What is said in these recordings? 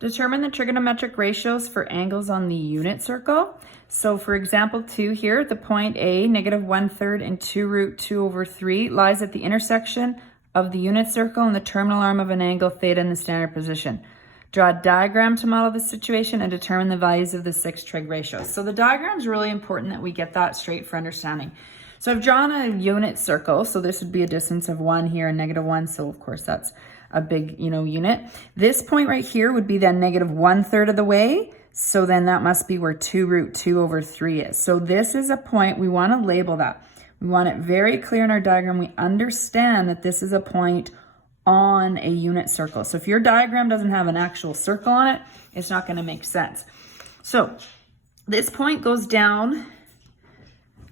Determine the trigonometric ratios for angles on the unit circle. So for example 2 here, the point A, -1/3 and 2 root 2 over 3 lies at the intersection of the unit circle and the terminal arm of an angle theta in the standard position. Draw a diagram to model the situation and determine the values of the 6 trig ratios. So the diagram is really important that we get that straight for understanding. So I've drawn a unit circle. So this would be a distance of 1 here and -1. So of course that's a big, unit. This point right here would be then -1/3 of the way. So then that must be where 2 root 2 over 3 is. So this is a point, we want to label that. We want it very clear in our diagram. We understand that this is a point on a unit circle. So if your diagram doesn't have an actual circle on it, it's not going to make sense. So this point goes down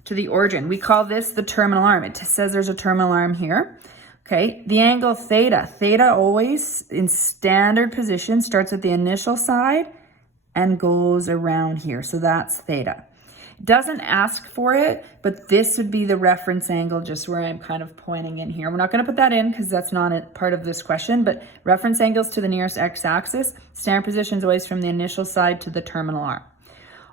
to the origin. We call this the terminal arm. It says there's a terminal arm here. Okay, the angle theta. Theta always in standard position starts at the initial side and goes around here. So that's theta. Doesn't ask for it, but this would be the reference angle just where I'm kind of pointing in here. We're not going to put that in because that's not a part of this question, but reference angles to the nearest x-axis. Standard position is always from the initial side to the terminal arm.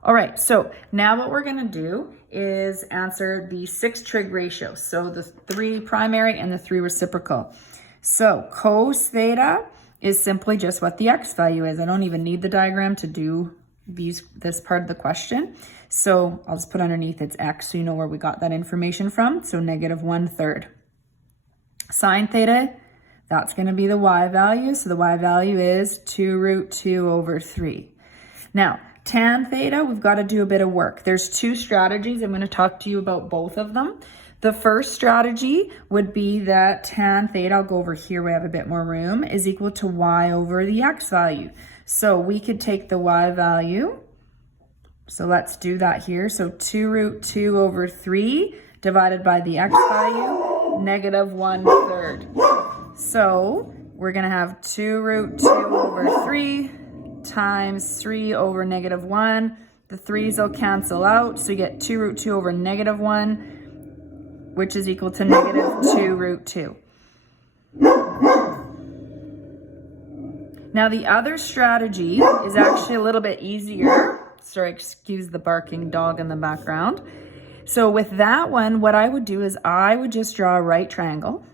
All right, so now what we're going to do is answer the 6 trig ratios. So the 3 primary and the 3 reciprocal. So cos theta is simply just what the x value is. I don't even need the diagram to do this part of the question. So I'll just put underneath it's x so you know where we got that information from. So -1/3. Sine theta, that's going to be the y value. So the y value is 2 root 2 over 3. Now, tan theta, we've got to do a bit of work. There's 2 strategies. I'm going to talk to you about both of them. The first strategy would be that tan theta, I'll go over here, we have a bit more room, is equal to y over the x value. So we could take the y value. So let's do that here. So 2 root 2 over 3 divided by the x value, -1/3. So we're going to have 2 root 2 over 3 times 3 over -1. The 3's will cancel out. So you get 2 root 2 over -1, which is equal to -2 root 2. Now the other strategy is actually a little bit easier. Sorry, excuse the barking dog in the background. So with that one, what I would do is I would just draw a right triangle.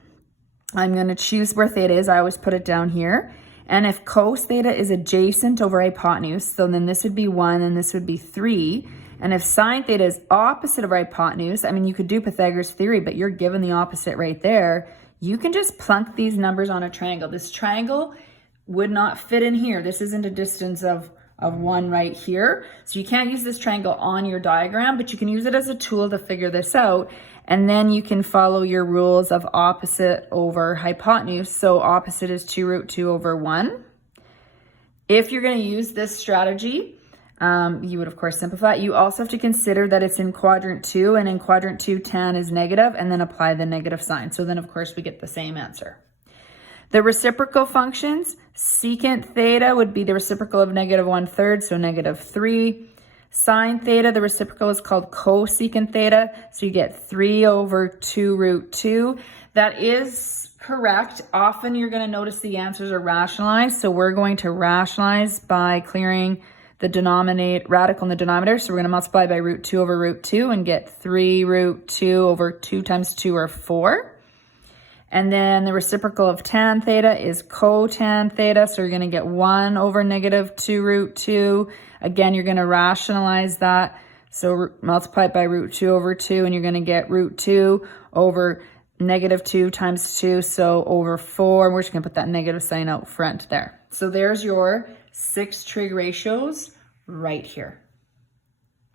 I'm going to choose where theta is. I always put it down here. And if cos theta is adjacent over hypotenuse, so then this would be 1 and this would be 3. And if sine theta is opposite of hypotenuse, I mean, you could do Pythagoras theory, but you're given the opposite right there. You can just plunk these numbers on a triangle. This triangle would not fit in here. This isn't a distance of 1 right here. So you can't use this triangle on your diagram, but you can use it as a tool to figure this out. And then you can follow your rules of opposite over hypotenuse. So opposite is 2 root 2 over 1. If you're going to use this strategy, you would of course simplify it. You also have to consider that it's in quadrant 2, and in quadrant 2 tan is negative, and then apply the negative sign. So then of course we get the same answer. The reciprocal functions, secant theta would be the reciprocal of -1/3, so -3. Sine theta, the reciprocal is called cosecant theta, so you get 3 over 2 root 2. That is correct. Often you're going to notice the answers are rationalized, so we're going to rationalize by clearing the radical in the denominator. So we're going to multiply by root 2 over root 2 and get 3 root 2 over 2 times 2 or 4. And then the reciprocal of tan theta is cotan theta. So you're going to get 1 over -2 root 2. Again, you're going to rationalize that. So multiply it by root 2 over 2, and you're going to get root 2 over -2 times 2. So over 4. We're just going to put that negative sign out front there. So there's your 6 trig ratios right here.